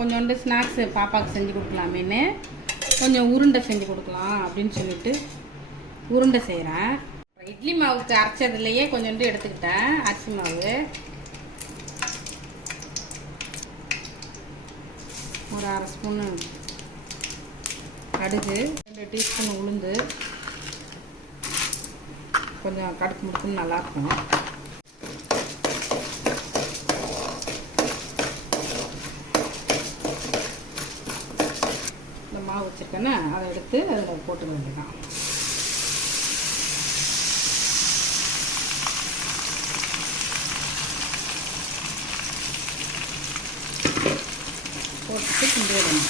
கொஞ்சோண்டு ஸ்நாக்ஸு பாப்பாவுக்கு செஞ்சு கொடுக்கலாமேன்னு கொஞ்சம் உருண்டை செஞ்சு கொடுக்கலாம் அப்படின்னு சொல்லிட்டு உருண்டை செய்கிறேன். இட்லி மாவுக்கு அரைச்சதுலேயே கொஞ்சோண்டு எடுத்துக்கிட்டேன் அரிசி மாவு. ஒரு 1/2 ஸ்பூனு கடுகு, 2 டீஸ்பூன் உளுந்து, கொஞ்சம் கடுக்கு முடுக்குன்னு நல்லாயிருக்கும். இந்த மாவு வச்சுருக்கேன்னா அதை எடுத்து அதில் போட்டுக்க வேண்டியதான். போட்டுட்டு கிண்டி விடணும்.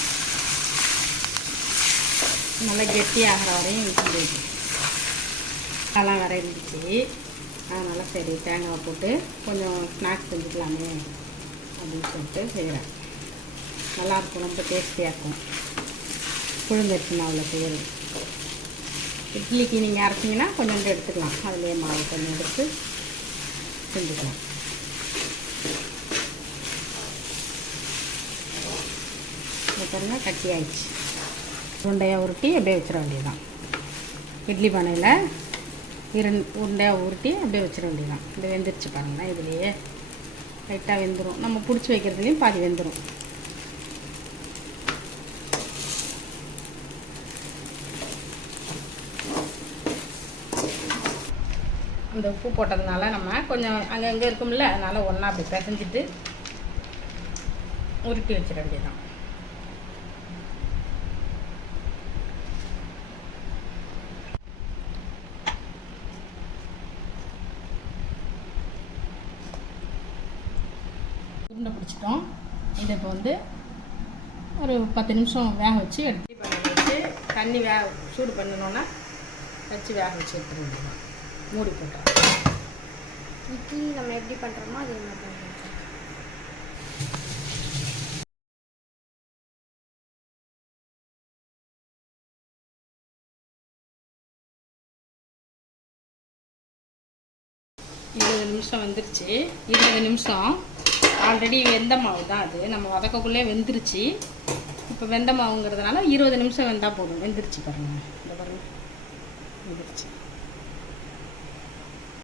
நல்லா கெட்டியாகிற வரையும் கிண்டி விடணும். நல்லா வேற இருந்துச்சு, அதனால் சரி தேங்காய் போட்டு கொஞ்சம் ஸ்நாக்ஸ் செஞ்சுக்கலாமே அப்படின்னு சொல்லிட்டு செய்கிறேன். நல்லாயிருக்கும், ரொம்ப டேஸ்டியாக இருக்கும். புழுங்கரிசி மாவில் செய்கிறது. இட்லிக்கு நீங்கள் அரைச்சிங்கன்னா கொஞ்சோண்டு எடுத்துக்கலாம், அதுலேயே மாவு கொஞ்சம் எடுத்து செஞ்சுக்கலாம். பாருங்க கட்டி ஆயிடுச்சு. உருண்டையாக உருட்டி அப்படியே வச்சிட வேண்டியதுதான். இட்லி பானையில் உருண்டையாக உருட்டி அப்படியே வச்சிட வேண்டியதுதான். இது வெந்துருச்சு பாருங்கள். இதுலேயே லைட்டாக வெந்துடும். நம்ம பிடிச்சி வைக்கிறதுலேயும் பாதி வெந்துடும். அந்த உப்பு போட்டதுனால நம்ம கொஞ்சம் அங்கே இருக்கும்ல, அதனால் ஒன்றா அப்படி பிசைஞ்சிட்டு உருட்டி வச்சிட வேண்டியதுதான். உருண்டை பிடிச்சிட்டோம். இதை இப்போ வந்து ஒரு 10 நிமிஷம் வேக வச்சு எடுத்து வச்சு தண்ணி சூடு பண்ணணுன்னா வச்சு வேக வச்சு எடுத்துக்க வேண்டியதான். மூடி போட்டோம். இட்லி நம்ம எப்படி பண்ணுறோமோ அது என்ன பண்ணுறோம். இருபது நிமிஷம் வந்துருச்சு. 20 நிமிஷம் ஆல்ரெடி வெந்த மாவு தான் அது. நம்ம வதக்கக்குள்ளே வெந்துருச்சு. இப்போ வெந்த மாவுங்கிறதுனால 20 நிமிஷம் வெந்தால் போதும். வெந்துருச்சு பாருங்கள். இந்த பாருங்கள் வெந்துருச்சு.